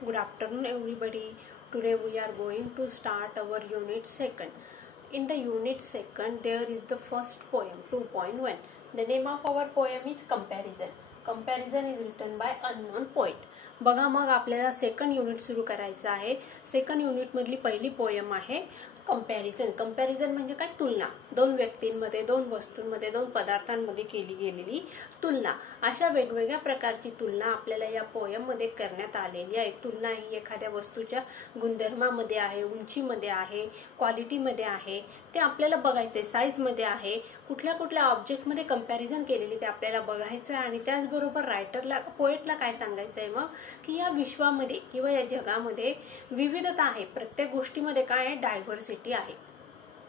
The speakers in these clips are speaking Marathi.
Good afternoon, everybody. Today we are going to start our unit second. In the unit second, there is the first poem 2.1. The name of our poem is Comparison. Comparison is written by unknown poet. बघा मग आपल्याला सेकंड युनिट सुरू करायचं आहे. सेकंड युनिट मधली पहिली पोयम आहे कंपॅरिझन. कंपॅरिझन म्हणजे काय? तुलना. दोन व्यक्तींमध्ये, दोन वस्तूंमध्ये, दोन पदार्थांमध्ये केली गेलेली तुलना. अशा वेगवेगळ्या प्रकारची तुलना आपल्याला या पोयम मध्ये करण्यात आलेली आहे. तुलना ही एखाद्या वस्तूच्या गुणधर्मामध्ये आहे, उंचीमध्ये आहे, क्वालिटीमध्ये आहे, ते आपल्याला बघायचंय. साईज मध्ये आहे, कुठल्या कुठल्या ऑब्जेक्ट मध्ये कंपॅरिझन केलेली ते आपल्याला बघायचं आहे. आणि त्याचबरोबर रायटरला, पोएटला काय सांगायचंय मग की या विश्वामध्ये किंवा या जगामध्ये विविधता आहे. प्रत्येक गोष्टीमध्ये काय आहे? डायव्हर्सिटी आहे.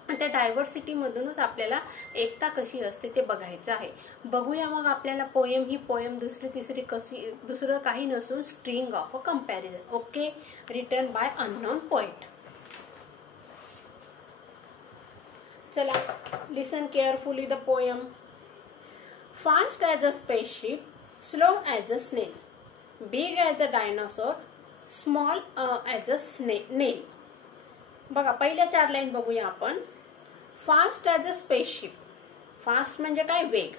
त्या डायव्हर्सिटी मधूनच आपल्याला एकता कशी असते ते बघायचं आहे. बघूया मग आपल्याला पोयम. ही पोयम दुसरी तिसरी कशी, दुसरं काही नसून string of a comparison. Okay, written by unknown poet. चला, listen carefully the poem. Fast as a spaceship, slow as a snail, big as a dinosaur, small as a nail. बघा, पहिल्या 4 लाईन बघूया आपण. Fast as a spaceship. Fast म्हणजे काय? वेग.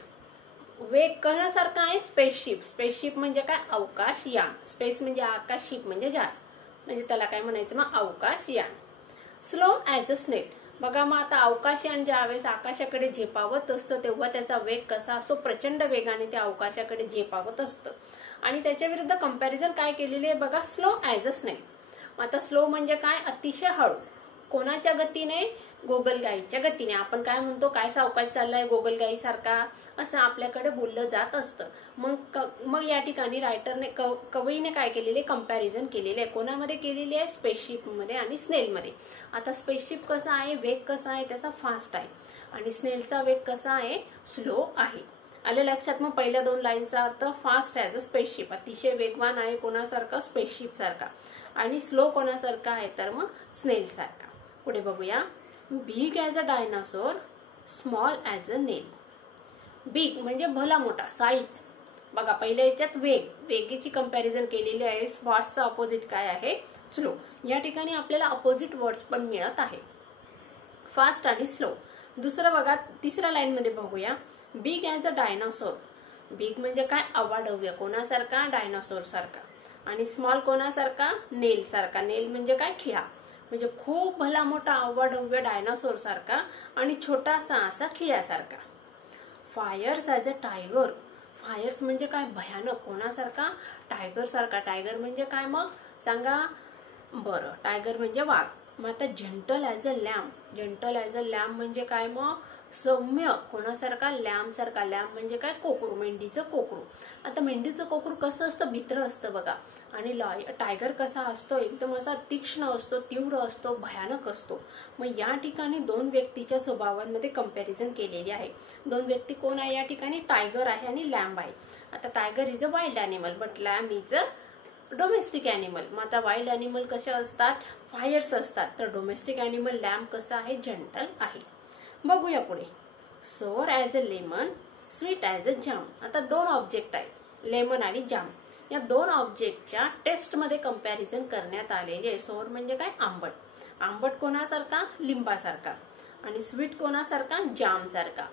वेग कशासारखा आहे? स्पेसशिप. स्पेसशिप म्हणजे काय? अवकाश यान. स्पेस म्हणजे आकाश, शिप म्हणजे जहाज, म्हणजे त्याला काय म्हणायचं मग? अवकाश यान. स्लो ॲज अ स्नेल. बघा मग आता अवकाशयान ज्यावेळेस आकाशाकडे झेपावत असतं तेव्हा त्याचा वेग कसा असतो? प्रचंड वेगाने ते अवकाशाकडे झेपावत असतं. आणि त्याच्या विरुद्ध कंपॅरिझन काय केलेली आहे बघा? स्लो ॲज अ स्नेल. आता स्लो म्हणजे काय? अतिशय हळू. कोणाच्या गतीने? गोगलगाईच्या गतीने. आपण काय म्हणतो? काय सावकाश चाललाय गोगलगाई सारखा, असं आपल्याकडे बोललं जात असतं. मग या ठिकाणी रायटरने, कवीने काय केलेले? कंपॅरिझन केलेले आहे. कोणामध्ये केलेली आहे? स्पेसशिप मध्ये आणि स्नेल मध्ये. आता स्पेसशिप कसा आहे? वेग कसा आहे त्याचा? फास्ट आहे. आणि स्नेलचा वेग कसा आहे? स्लो आहे. आले लक्षात? मग पहिल्या 2 लाईनचा अर्थ, फास्ट ॲज अ स्पेसशिप, अतिशय वेगवान आहे कोणासारखा? स्पेसशिप सारखा. आणि स्लो कोणासारखा आहे? तर मग स्नेल सारखा. पुढे बघूया. Big as a dinosaur, small as a nail. Big म्हणजे भला मोठा, साईज. बघा, पहिल्या याच्यात वेगेची कंपॅरिझन केलेली आहे. फास्टचा अपोजिट काय आहे? स्लो. या ठिकाणी आपल्याला अपोजिट वर्ड्स पण मिळत आहे, फास्ट आणि स्लो. दुसरं बघा, तिसऱ्या लाईन मध्ये बघूया. Big as a dinosaur. Big म्हणजे काय? अवाढव्य. कोणासारखा? डायनासोर सारखा. आणि स्मॉल कोणासारखा? नेल सारखा. नेल म्हणजे काय? खिळा. म्हणजे खूप भला मोठा अवाढव्य डायनासोर सारखा आणि छोटासा असा खिळ्यासारखा. Fierce as a tiger. Fierce म्हणजे काय? भयानक. कोणासारखा? टायगर सारखा. टायगर म्हणजे काय मग सांगा बरं? टायगर म्हणजे वाघ. मग आता gentle as a lamb. Gentle as a lamb म्हणजे काय मग? सौम्य. कोणासारखा? लॅम्ब सारखा. लॅम्ब म्हणजे काय? कोकरू. मेंढीचं कोकरू. आता मेंढीचं कोकरू कसं असतं? भित्र असतं बघा. आणि टायगर कसा असतो? एकदम असा तीक्ष्ण असतो, तीव्र असतो, भयानक असतो. मग या ठिकाणी 2 व्यक्तीच्या स्वभावांमध्ये कंपॅरिझन केलेली आहे. 2 व्यक्ती कोण आहे या ठिकाणी? टायगर आहे आणि लॅम्ब आहे. आता tiger is a wild animal but lamb is a domestic animal. मग आता वाईल्ड अॅनिमल कशा असतात? फायर्स असतात. तर डोमेस्टिक अॅनिमल लॅम्ब कसा आहे? जंटल आहे. बघूया पुढे. Sour as a lemon, sweet as a jam. आता 2 ऑब्जेक्ट आहेत, लेमन आणि जाम. या 2 ऑब्जेक्टच्या टेस्टमध्ये कंपॅरिझन करण्यात आलेले आहे. सोअर म्हणजे काय? आंबट. आंबट कोणासारखा? लिंबासारखा. आणि स्वीट कोणासारखा? जाम सारखा.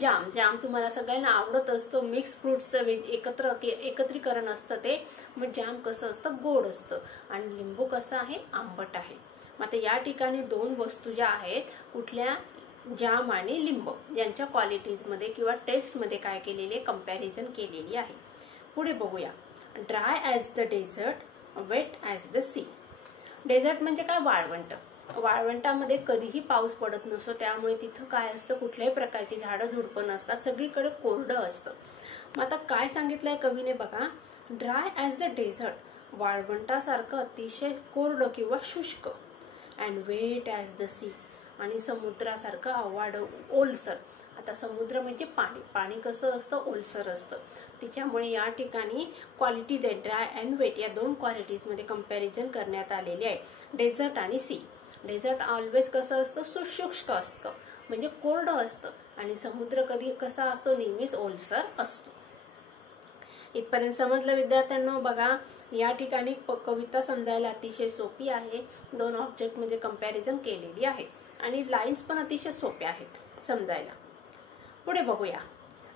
जाम. जाम तुम्हाला सगळ्यांना आवडत असतो. मिक्स फ्रूटचं एकत्रीकरण असतं ते. मग जाम कसं असतं? गोड असतं. आणि लिंबू कसं आहे? आंबट आहे. मग आता या ठिकाणी 2 वस्तू ज्या आहेत, कुठल्या? जाम आणि लिंब, यांच्या क्वालिटीजमध्ये किंवा टेस्टमध्ये काय केलेले? कंपॅरिझन केलेली आहे. पुढे बघूया. Dry as the desert, wet as the sea. Desert म्हणजे काय? वाळवंट. वाळवंटामध्ये कधीही पाऊस पडत नसतो, त्यामुळे तिथं काय असतं? कुठल्याही प्रकारची झाडं झुडपं नसतात, सगळीकडे कोरडं असतं. मग आता काय सांगितलंय कवीने बघा? ड्राय ॲज द डेझर्ट, वाळवंटासारखं अतिशय कोरडं किंवा शुष्क. And wet as the sea, आणि समुद्रासारखं ओलसर. आता समुद्र म्हणजे पाणी. पाणी कसं असतं? ओलसर असतं. त्याच्यामुळे या ठिकाणी क्वालिटीज आहे, ड्राय अँड वेट, या 2 क्वालिटीजमध्ये कंपॅरिझन करण्यात आलेली आहे. डेझर्ट आणि सी. डेझर्ट ऑलवेज कसं असतं? शुष्क असतं, म्हणजे कोरडं असतं. आणि समुद्र कधी कसा असतो? नेहमीच ओलसर असतो. इथपर्यंत समजलं विद्यार्थ्यांना? बघा, या ठिकाणी कविता समजायला अतिशय सोपी आहे. दोन ऑब्जेक्ट मध्ये कंपॅरिझन केलेली आहे आणि लाईन्स पण अतिशय सोप्या आहेत समजायला. पुढे बघूया.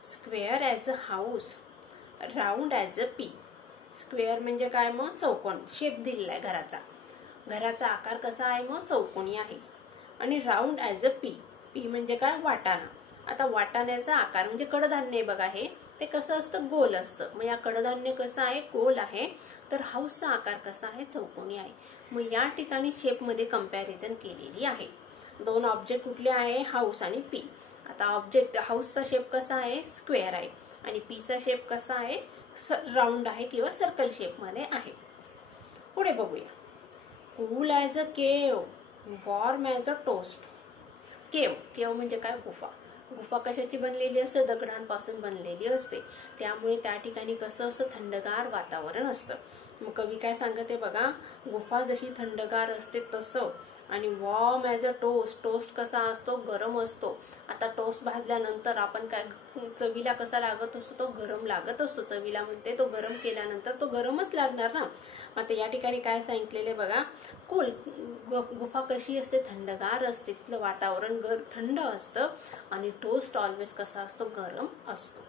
Square as a house, round as a P. Square म्हणजे काय मग चौकोन, शेप दिलेला आहे घराचा. घराचा आकार कसा आहे मग चौकोनी आहे. आणि round as a P. P म्हणजे काय वाटाणा. आता वाटाण्याचा आकार म्हणजे कडधान्य आहे बघा, हे ते कसं असतं गोल असतं. मग या कडधान्य कसं आहे गोल आहे, तर हाऊसचा आकार कसा आहे चौकोनी आहे. मग या ठिकाणी शेप मध्ये कंपॅरिझन केलेली आहे. दोन ऑब्जेक्ट कुठले आहे हाऊस आणि पी. आता ऑब्जेक्ट हाऊसचा शेप कसा आहे स्क्वेअर आहे आणि पीचा शेप कसा आहे राऊंड आहे किंवा सर्कल शेप मध्ये आहे. पुढे बघूया. कूल ॲज अ केव, वॉर्म ॲज अ टोस्ट. केव, केव म्हणजे काय गुफा. गुफा कशाची बनलेली असते दगडांपासून बनलेली असते. त्यामुळे त्या ठिकाणी कसं असतं थंडगार वातावरण असतं. मग कवी काय सांगते बघा, गुफा जशी थंडगार असते तसं. आणि warm as a toast, toast कसा असतो गरम असतो. आता टोस्ट भाजल्यानंतर आपण काय चवीला कसा लागत असतो तो गरम लागत असतो चवीला, म्हणते तो गरम केल्यानंतर तो गरमच लागणार ना. आता या ठिकाणी काय सांगितलेले बघा, कूल गुफा कशी असते थंडगार असते, तिथलं वातावरण थंड असतं. आणि टोस्ट ऑलवेज कसा असतो गरम असतो.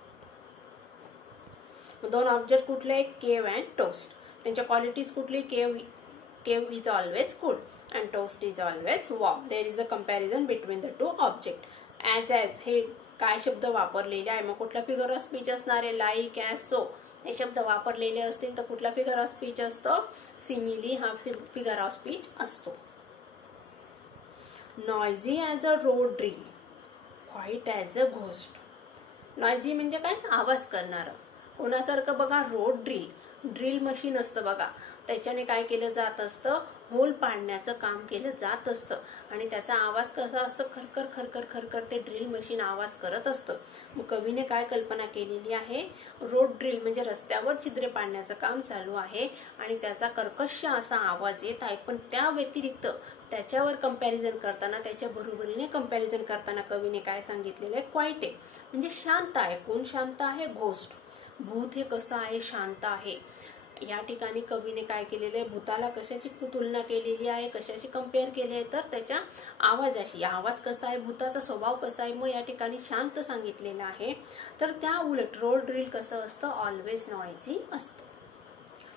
दोन ऑब्जेक्ट कुठले केव अँड टोस्ट. त्यांच्या क्वालिटीज कुठली, केव is always cool and toast is always warm. There is a comparison between the two object. As हे काय शब्द वापरलेले आहे, मग कुठला फिगर ऑफ स्पीच असणार आहे लाईक ॲज सो. हे शब्द वापरलेले असतील तर कुठला फिगर ऑफ स्पीच असतो सिमिली हा फिगर ऑफ स्पीच असतो. Noisy as a road drill, white as a ghost. Noisy म्हणजे काय आवाज करणारं. कोणासारखं बघा रोड ड्रिल, ड्रिल मशीन असतं बघा, त्याच्याने काय केलं जात असतं होल पाडण्याचं काम केलं जात असतं. आणि त्याचा आवाज कसा असतो खरखर खरखर खरखर ते ड्रिल मशीन आवाज करत असतं. मग कवीने काय कल्पना केलेली आहे, रोड ड्रिल म्हणजे रस्त्यावर छिद्रे पाडण्याचं काम चालू आहे आणि त्याचा कर्कश असा आवाज येत आहे. पण त्या व्यतिरिक्त त्याच्यावर कंपॅरिझन करताना, त्याच्या बरोबरीने कंपॅरिझन करताना कवीने काय सांगितलेलं आहे क्वाईट आहे म्हणजे शांत आहे. कोण शांत आहे घोस्ट. भूत हे कसं आहे शांत आहे. या ठिकाणी कवीने काय केलेलं आहे भूताला कशाची तुलना केलेली आहे, कशाची कंपेअर केली आहे तर त्याच्या आवाजाशी. आवाज कसा आहे भूताचा स्वभाव कसा आहे मग या ठिकाणी शांत सांगितलेला आहे. तर त्या उलट रोड ड्रिल कसं असतं ऑलवेज नॉइझी असतं.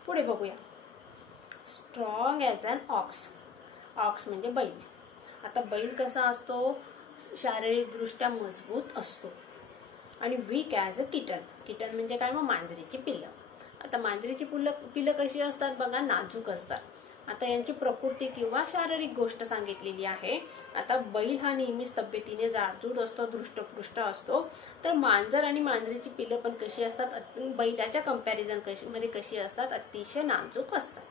पुढे बघूया. Strong as an ox. Ox म्हणजे बैल. आता बैल कसा असतो शारीरिकदृष्ट्या मजबूत असतो. आणि weak as a kitten. Kitten म्हणजे काय मग मांजरीची पिल्लं. आता मांजरीची पिल्लं कशी असतात बघा नाजूक असतात. आता यांची प्रकृती किंवा शारीरिक गोष्ट सांगितलेली आहे. आता बैल हा नेहमीच तब्येतीने जाडजूड असतो, दृष्टपुष्ट असतो. तर मांजर आणि मांजरीची पिल्लं पण कशी असतात बैलाच्या कंपॅरिझन मध्ये कशी असतात अतिशय नाजूक असतात.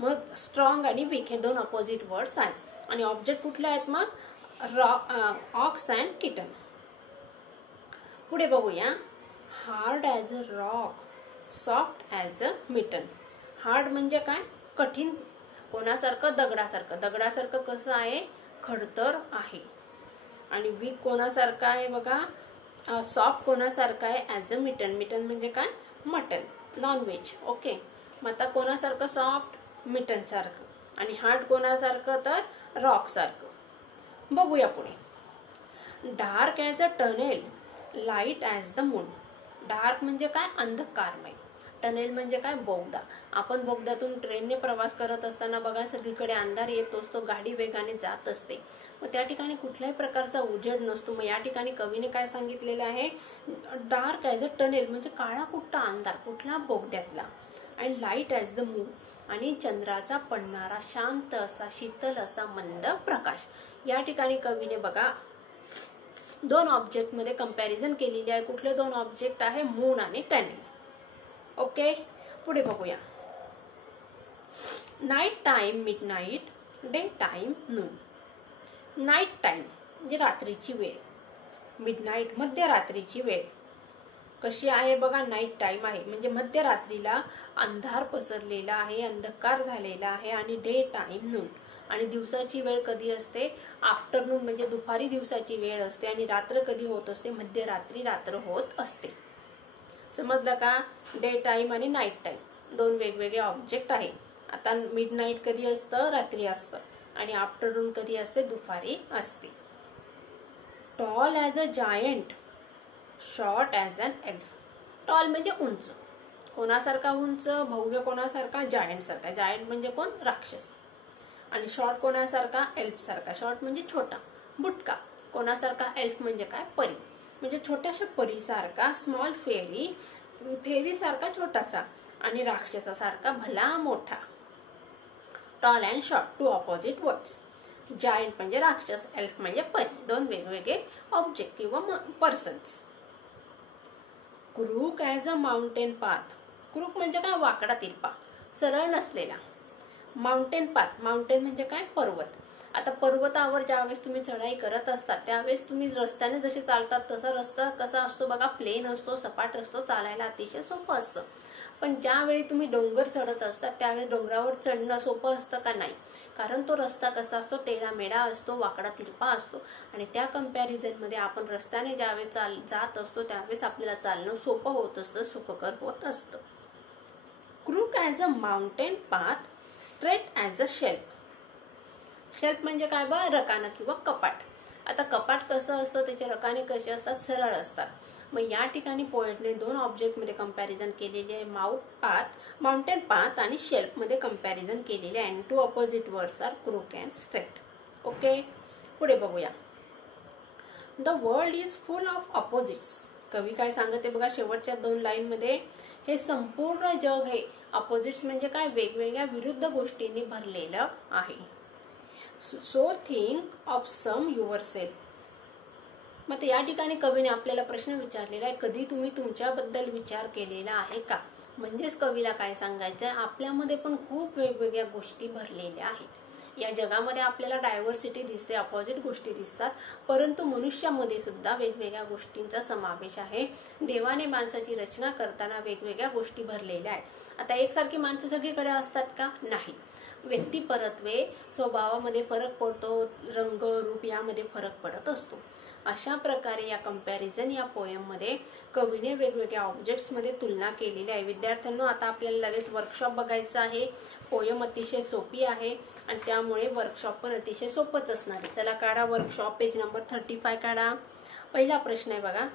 मग स्ट्रॉंग आणि वीक हे दोन अपोजिट वर्ड्स आहेत. आणि ऑब्जेक्ट कुठले आहेत मग ऑक्स अँड किटन. पुढे बघूया. Hard as a rock, soft as a mitten. Hard म्हणजे काय कठीण, कोणासारखं दगडासारखं. दगडासारखं कसं आहे खडतर आहे. आणि वीक कोणासारखं आहे बघा सॉफ्ट कोणासारखं आहे ॲज अ मिटन. मिटन म्हणजे काय मटन नॉनव्हेज. ओके. मग आता कोणासारखं सॉफ्ट मिटन सारखं. आणि हार्ड कोणासारखं तर रॉक सारखं. बघूया पुढे. Dark as a tunnel, light as the moon. Dark म्हणजे काय अंधकारमय. टनेल म्हणजे काय बोगदा. आपण बोगद्यातून ट्रेनने प्रवास करत असताना बघा सगळीकडे अंधार येत असतो, गाडी वेगाने जात असते. मग त्या ठिकाणी कुठल्याही प्रकारचा उजेड नसतो. मग या ठिकाणी कवीने काय सांगितलेलं आहे डार्क ॲज अ टनेल म्हणजे काळा कुट्टा अंधार कुठला बोगद्यातला. आणि लाईट ॲज द मून आणि चंद्राचा पडणारा शांत असा शीतल असा मंद प्रकाश. या ठिकाणी कवीने बघा दोन ऑब्जेक्ट मध्ये कंपॅरिझन केलेली आहे. कुठले दोन ऑब्जेक्ट आहे मून आणि टनेल. ओके. पुढे बघूया. Night time midnight, day time noon. Night time म्हणजे रात्रीची वेळ, मिडनाईट मध्यरात्रीची वेळ कशी आहे बघा नाईट टाइम आहे म्हणजे मध्यरात्रीला अंधार पसरलेला आहे, अंधकार झालेला आहे. आणि डे टाइम नून आणि दिवसाची वेळ कधी असते आफ्टरनून म्हणजे दुपारी दिवसाची वेळ असते. आणि रात्र कधी होत असते मध्यरात्री रात्र होत असते. समजलं का डे टाइम आणि नाईट टाइम. दोन वेगवेगळे ऑब्जेक्ट आहे. आता मिडनाईट कधी असतं? रात्री असतं. आणि आफ्टरनून कधी असते? दुपारी असते. Tall as a giant, short as an elf. Tall म्हणजे उंच, कोणासारखा उंच? भव्य कोणासारखा? जायंट सारखा. जायंट म्हणजे कोण? राक्षस. आणि शॉर्ट कोणासारखा? एल्फ सारखा. शॉर्ट म्हणजे छोटा, बुटका. कोणासारखा? एल्फ म्हणजे काय? परी. म्हणजे छोट्याशा परीसारखा. स्मॉल फेरी, फेरी सारखा छोटासा, आणि राक्षसासारखा भला मोठा. Tall and short, two opposite words. Giant म्हणजे राक्षस, एल्फ म्हणजे परी. दोन वेगवेगळे ऑब्जेक्ट किंवा persons. Crook as a mountain path. Crook म्हणजे काय? वाकडा तिरपा, सरळ नसलेला. माउंटेन पाथ, माउंटेन म्हणजे काय? पर्वत. आता पर्वतावर ज्यावेळेस तुम्ही चढाई करत असतात त्यावेळेस तुम्ही रस्त्याने जसे चालतात तसा रस्ता कसा असतो बघा? प्लेन असतो, सपाट असतो, चालायला अतिशय सोपं असतं. पण ज्यावेळी तुम्ही डोंगर चढत असतात त्यावेळी डोंगरावर चढणं सोपं असतं का? नाही. कारण तो रस्ता कसा असतो? टेढामेढा असतो, वाकडा तिरपा असतो. आणि त्या कंपॅरिझनमध्ये आपण रस्त्याने ज्यावेळेस जात असतो त्यावेळेस आपल्याला चालणं सोपं होत असतं, सुखकर होत असतं. Crook as a mountain path, straight as a shelf. Shelf म्हणजे काय बा? रकाना किंवा कपाट. आता कपाट कसं असतं? त्याचे रकाने कसे असतात? सरळ असतात. मग या ठिकाणी पोएटने दोन ऑब्जेक्ट मध्ये कंपॅरिझन केलेले आहे. माउंटेन पाथ आणि शेल्फ मध्ये कंपॅरिझन केलेले आहे. Two opposite words are crook and straight. Okay, पुढे बघूया. The world is full of opposites. कवी काय सांगते बघा शेवटच्या दोन लाईन मध्ये? हे संपूर्ण जग हे ऑपोजिट्स म्हणजे काय? वेगवेगळ्या विरुद्ध गोष्टींनी भरलेलं आहे. So think of some yourself. मग या ठिकाणी कवीने आपल्याला प्रश्न विचारलेला आहे, कधी तुम्ही तुमच्याबद्दल विचार केलेला आहे का? म्हणजेच कवीला काय सांगायचं आहे? आपल्यामध्ये पण खूप वेगवेगळ्या गोष्टी भरलेल्या आहेत. या जगामध्ये आपल्याला डायव्हर्सिटी दिसते, अपोजिट गोष्टी दिसतात, परंतु मनुष्यामध्ये सुद्धा वेगवेगळ्या गोष्टींचा समावेश आहे. देवाने माणसाची रचना करताना वेगवेगळ्या गोष्टी भरलेल्या आहेत. आता एकसारखी माणसं सगळीकडे असतात का? नाही. व्यक्तिपरत्वे, स्वभावामध्ये फरक पडतो, रंग रूप यामध्ये फरक पडत असतो. अशा प्रकारे या कंपॅरिझन या पोएम मध्ये कवीने वेगवेगळ्या ऑब्जेक्ट्स मध्ये तुलना केलेली आहे. विद्यार्थ्यांनो, आता आपल्याला लगेच वर्कशॉप बघायचं आहे. पोएम अतिशय सोपी आहे आणि त्यामुळे वर्कशॉप पण अतिशय सोपंच असणार आहे. चला काढा वर्कशॉप, पेज नंबर 35 काढा. पहिला प्रश्न आहे बघा.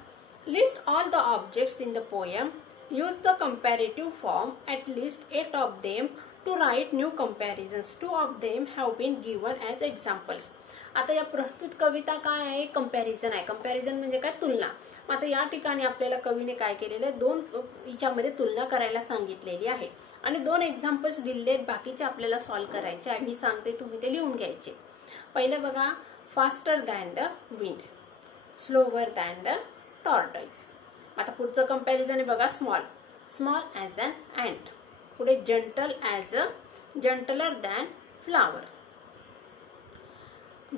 List all the objects in the poem. Use the comparative form at least 8 of them to write new comparisons. 2 of them have been given as examples. आता या प्रस्तुत कविता काय आहे? कंपॅरिझन आहे. कंपॅरिझन म्हणजे काय? तुलना. आता या ठिकाणी आपल्याला कवीने काय केलेलं आहे? दोन याच्यामध्ये तुलना करायला सांगितलेली आहे आणि 2 एक्झाम्पल्स दिलेले आहेत. बाकीचे आपल्याला सॉल्व्ह करायचे आहे. मी सांगते, तुम्ही ते लिहून घ्यायचे. पहिलं बघा, faster than the wind, slower than the tortoise. आता पुढचं कंपॅरिझन आहे बघा, स्मॉल ॲज अन अँट. पुढे gentler than flower.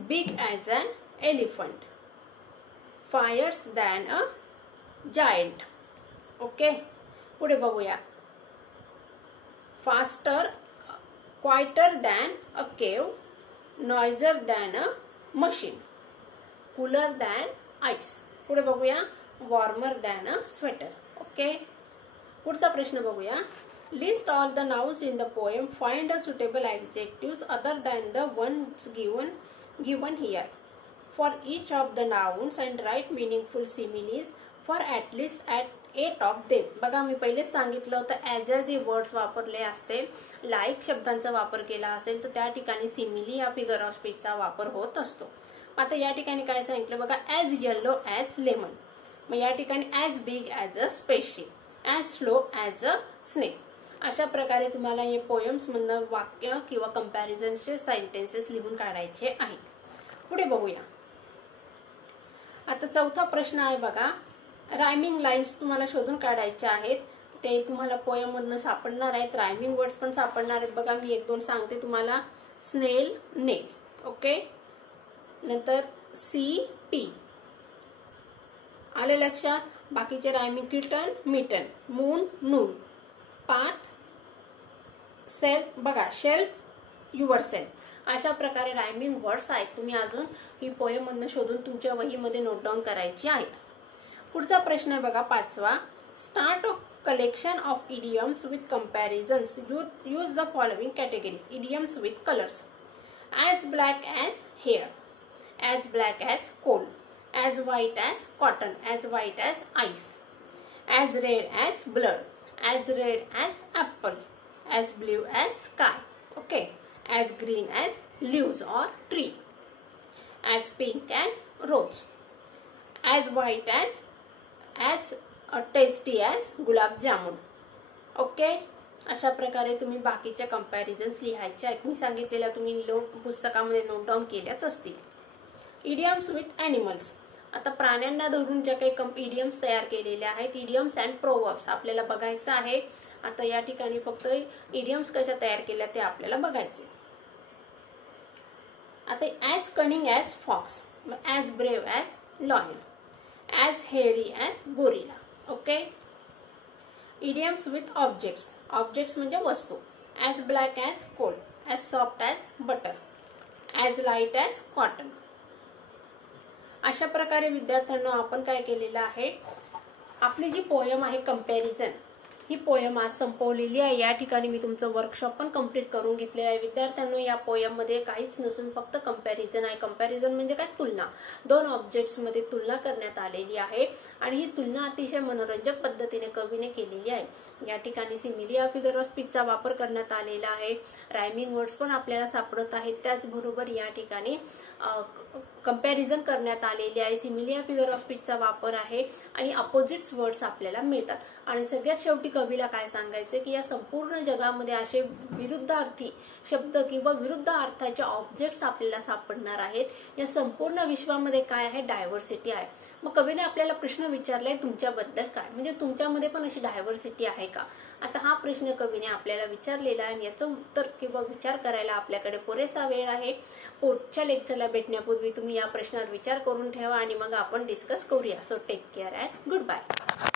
Big as an elephant, fierce than a giant. Okay, पुढे बघूया. Faster, quieter than a cave, noisier than a machine, cooler than ice. पुढे बघूया. Warmer than a sweater. Okay, पुढचा प्रश्न बघूया. List all the nouns in the poem. Find a suitable adjectives other than the ones given here for each of the nouns and write meaningful similes for at least 8 of them. बघा, मी पहिलेच सांगितलं होतं ॲज जे वर्ड्स वापरले असतील, लाईक शब्दांचा वापर केला असेल तर त्या ठिकाणी सिमिली या फिगर ऑफ स्पीचचा वापर होत असतो. आता या ठिकाणी काय सांगितलं बघा, ॲज येलो ॲज लेमन. मग या ठिकाणी as big as a spaceship, as slow as a snake. अशा प्रकारे तुम्हाला हे पोएम्स मधनं वाक्य किंवा कंपॅरिझनचे सेंटेन्सेस लिहून काढायचे आहेत. पुढे बघूया. आता चौथा प्रश्न आहे बघा, रायमिंग लाईन्स तुम्हाला शोधून काढायचे आहेत. ते तुम्हाला पोएम मधनं सापडणार आहेत. रायमिंग वर्ड्स पण सापडणार आहेत बघा. मी 1-2 सांगते तुम्हाला. स्नेल, नेल. ओके, नंतर CP. आले लक्षात? बाकीचे रायमिंग किटन, मिटन, मून, नून, पाथ, सेल्फ. बघा, शेल्फ, युअर सेल्फ. अशा प्रकारे रायमिंग वर्ड्स आहेत. तुम्ही अजून ही पोएम मधनं शोधून तुमच्या वहीमध्ये नोट डाऊन करायची आहेत. पुढचा प्रश्न आहे बघा, 5वा. collection of idioms with comparisons. Use the following categories. Idioms with colors. As black as hair, as black as coal, as white as cotton, as white as ice, as red as blood, as red as apple, as blue as sky, okay, as green as leaves or tree, as pink as rose, as white as tasty as gulab jamun. Okay, अशा प्रकारे तुम्ही बाकीच्या कंपॅरिझन्स लिहायच्या आहेत. मी सांगितलेल्या तुम्ही पुस्तकामध्ये नोट डाऊन केल्याच असतील. Idioms with animals. आता प्राण्यांना धरून ज्या काही इडियम्स तयार केलेल्या आहेत, इडियम्स अँड प्रोवर्ब्स आपल्याला बघायचं आहे. आता या ठिकाणी फक्त इडियम्स कशा तयार केल्या ते आपल्याला बघायचे. आता as cunning as fox, as brave as lion, as hairy as gorilla. Okay. Idioms with objects. Objects म्हणजे वस्तू. As black as coal, as soft as butter, as light as cotton. अशा प्रकारे विद्यार्थ्यांना आपण काय केलेलं आहे, आपली जी पोयम आहे कंपॅरिझन, ही पोयम आज संपवलेली आहे. या ठिकाणी मी तुमचं वर्कशॉप पण कंप्लीट करून घेतलेलं आहे. विद्यार्थ्यांनो या पोयम मध्ये काहीच नसून फक्त कंपॅरिझन आहे. कंपॅरिझन म्हणजे काय, तुलना. दोन ऑब्जेक्ट्स मध्ये तुलना करण्यात आलेली आहे आणि ही तुलना अतिशय मनोरंजक पद्धतीने कवीने केलेली आहे. या ठिकाणी सिमिली ऑफ फिगर ऑफ स्पीचचा वापर करण्यात आलेला आहे. रायमिंग वर्ड्स पण आपल्याला सापडत आहेत. त्याचबरोबर या ठिकाणी कंपॅरिझन करण्यात आलेली आहे. सिमिली ऑफ फिगर ऑफ स्पीचचा वापर आहे आणि अपोजिट्स वर्ड्स आपल्याला मिळतात. आणि सगळ्यात शेवटी कवीला काय सांगायचे की या संपूर्ण जगामध्ये असे विरुद्धार्थी शब्द किंवा विरुद्ध अर्थाचे ऑब्जेक्ट्स आपल्याला सापडणार आहेत. या संपूर्ण विश्वामध्ये काय आहे, डायव्हर्सिटी आहे. मग कवीने आपल्याला प्रश्न विचारलाय तुमच्याबद्दल काय, म्हणजे तुमच्यामध्ये पण अशी डायव्हर्सिटी आहे का. आता हा प्रश्न कवीने आपल्याला विचारलेला आहे आणि याचं उत्तर किंवा विचार करायला आपल्याकडे पुरेसा वेळ आहे. पुढच्या लेक्चरला भेटण्यापूर्वी तुम्ही या प्रश्नावर विचार करून ठेवा आणि मग आपण डिस्कस करूया. So take care and good bye.